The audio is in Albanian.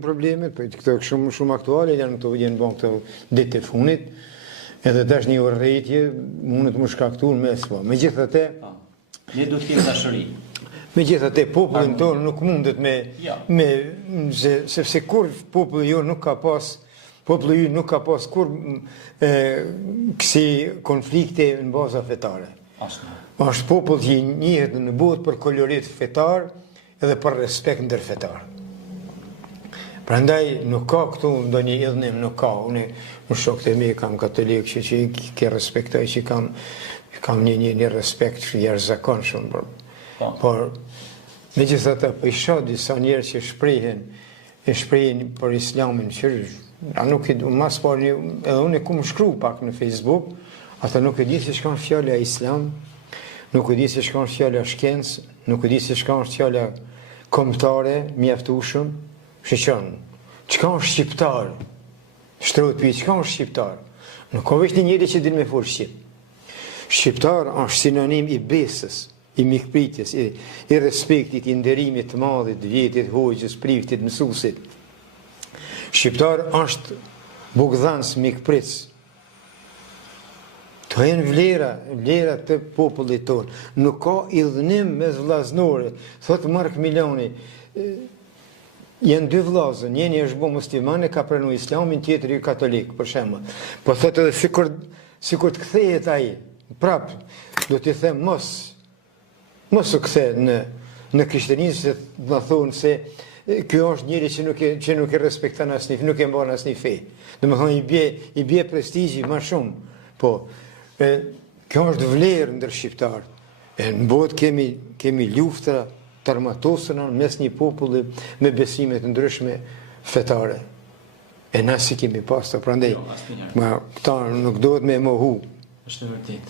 Problemet, për këto shumë aktuale, janë bën këto ditë të funit, edhe tash një urrëtie mund të më shkaktuar me sfo. Megjithatë, ne duhet të kemi dashuri. Megjithatë popullin tonë nuk mundet sepse kur populli ju nuk ka pas kur kësi konflikte në baza fetare. Është popull që njihet në botë për kolorit fetar edhe për respekt ndërfetar. Prandaj nuk ka këtu ndonjë idhnim, nuk ka. Unë në shokët e mi kam katolik që i respektoj, që kam një respekt që jashtëzakonshëm. Por megjithatë po i shoh disa njerëz që shprehin për Islamin, që a nuk e mas pari edhe unë ku më shkruaj pak në Facebook, ata nuk e di se çka është fjala Islam, nuk e di se çka është fjala shkencë, nuk e di se çka është fjala kombëtare mjaftueshëm. Shqeqon, çka është shqiptar? Shtrohet pyet, çka është shqiptar? Nuk ka vetëm njëri që din me fol shqip. Shqiptar është sinonim i besës, i mikpritjes, i respektit, i nderimit të madhit, vjetit, hoqës, priftit, mësuesit. Shqiptar është bugdhans, mikprits. Të janë vlera të popullit tonë. Nuk ka idhnim mes vllaznore. Thot Mark Milani, janë dy vllazë, njëri është bo musliman e ka pranuar Islamin, tjetri katolik, për shembull. Po thotë edhe sikur të kthehet ai, prap, do t'i them mos u kthe në krishterinë, se do thonë se ky është njëri që nuk e respekton asnjë, nuk e mban asnjë fe. Domethënë i bie prestigji më shumë. Po kjo është vlerë ndër shqiptar. Në botë kemi luftra të armatosura mes një populli me besime të ndryshme fetare. E na si kemi pas të prandaj. Këta nuk duhet me mohu. Është vërtet.